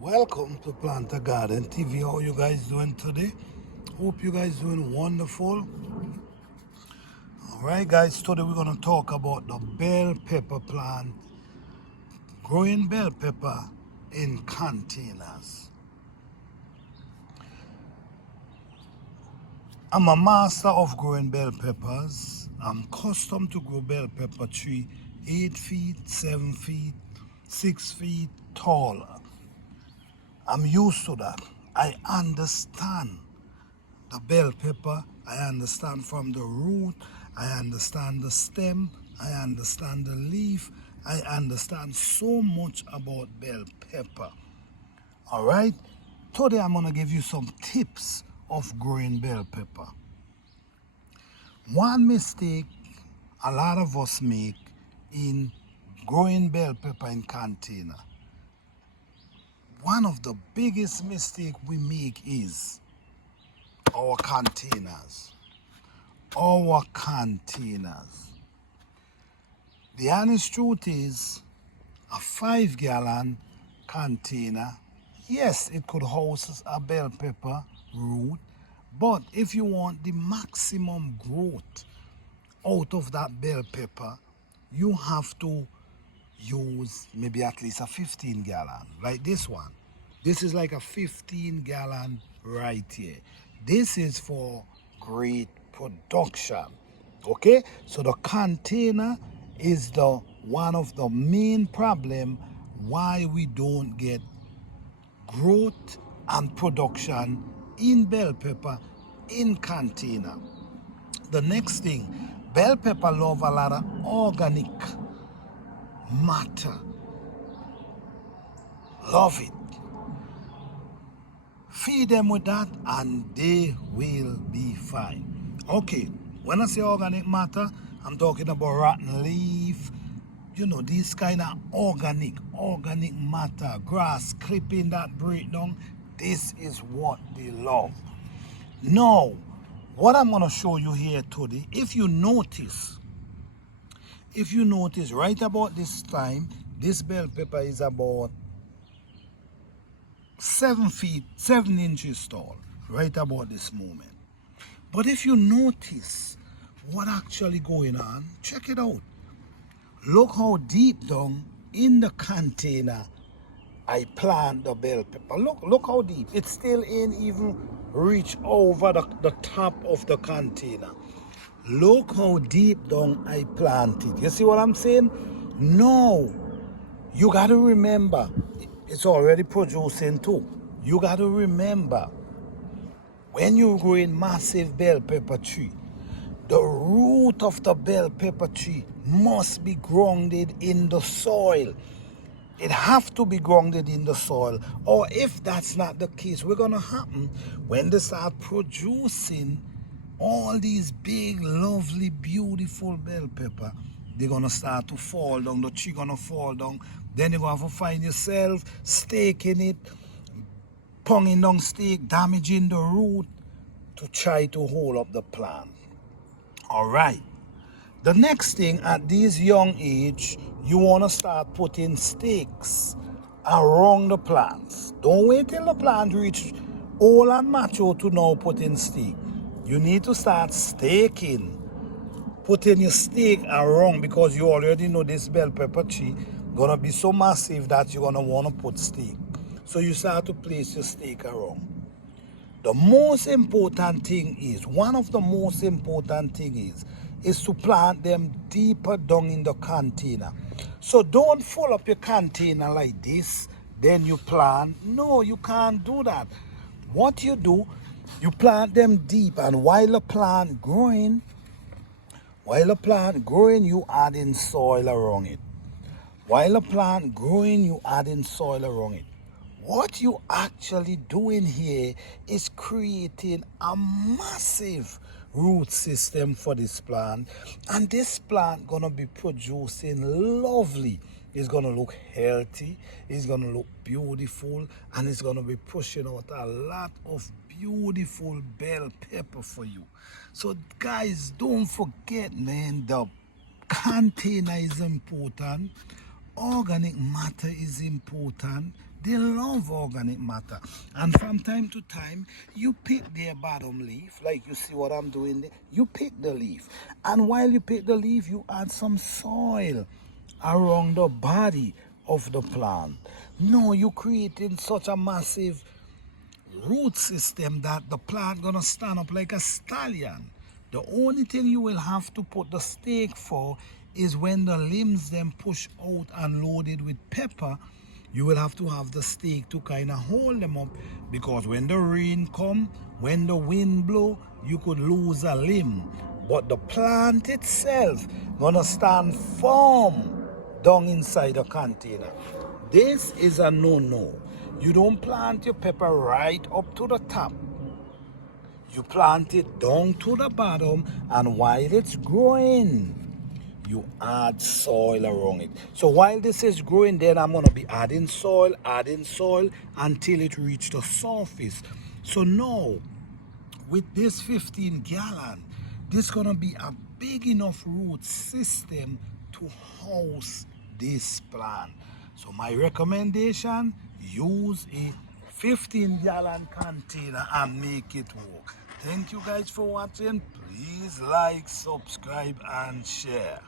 Welcome to Plant a Garden TV. How you guys doing today? Hope you guys doing wonderful. Alright guys, today we're going to talk about the bell pepper plant. Growing bell pepper in containers. I'm a master of growing bell peppers. I'm accustomed to grow bell pepper tree 8 feet, 7 feet, 6 feet tall. I'm used to that. I understand the bell pepper. I understand from the root. I understand the stem. I understand the leaf. I understand so much about bell pepper. All right. Today I'm going to give you some tips of growing bell pepper. One mistake a lot of us make in growing bell pepper in container. One of the biggest mistakes we make is our containers. Our containers. The honest truth is, a 5-gallon container, yes, it could house a bell pepper root, but if you want the maximum growth out of that bell pepper, you have to use maybe at least a 15-gallon, like this one. This is like a 15-gallon right here. This is for great production. Okay, so the container is the one of the main problem why we don't get growth and production in bell pepper in container. The next thing, bell pepper love a lot of organic matter. Love it. Feed them with that and they will be fine. Okay, when I say organic matter, I'm talking about rotten leaf, you know, these kind of organic matter, grass clipping that breakdown. This is what they love. Now, what I'm going to show you here today, if you notice right about this time, this bell pepper is about 7 inches tall, right about this moment. But if you notice what actually going on, check it out. Look how deep down in the container I plant the bell pepper. Look how deep. It still ain't even reach over the top of the container. Look how deep down I planted. You see what I'm saying? No. You got to remember, it's already producing too. You got to remember, when you're growing massive bell pepper tree, the root of the bell pepper tree must be grounded in the soil. It have to be grounded in the soil. Or if that's not the case, what's going to happen when they start producing all these big, lovely, beautiful bell pepper, they're going to start to fall down. The tree going to fall down. Then you're going to have to find yourself staking it, ponging down stake, damaging the root to try to hold up the plant. All right. The next thing, at this young age, you want to start putting stakes around the plants. Don't wait till the plant reach old and mature to now put in stake. You need to start staking. Putting your stake around, because you already know this bell pepper tree gonna be so massive that you're gonna want to put stake. So you start to place your stake around. The most important thing is, one of the most important thing is to plant them deeper down in the container. So don't fill up your container like this, then you plant. No, you can't do that. What you do, you plant them deep, and while the plant growing, you add in soil around it. While the plant growing, you add in soil around it. What you actually doing here is creating a massive root system for this plant, and this plant gonna be producing lovely. It's gonna look healthy, it's gonna look beautiful, and it's gonna be pushing out a lot of beautiful bell pepper for you. So guys, don't forget, man, the container is important. Organic matter is important. They love organic matter. And from time to time, you pick their bottom leaf, like you see what I'm doing there. You pick the leaf. And while you pick the leaf, you add some soil around the body of the plant. No, you're creating such a massive root system that the plant gonna stand up like a stallion. The only thing you will have to put the stake for is when the limbs then push out and loaded with pepper, you will have to have the stake to kind of hold them up, because when the rain come, when the wind blow, you could lose a limb. But the plant itself gonna stand firm down inside the container. This is a no-no. You don't plant your pepper right up to the top. You plant it down to the bottom, and while it's growing, you add soil around it. So while this is growing, then I'm going to be adding soil until it reaches the surface. So now, with this 15 gallon, this is going to be a big enough root system to house this plant. So my recommendation, use a 15 gallon container and make it work. Thank you guys for watching. Please like, subscribe and share.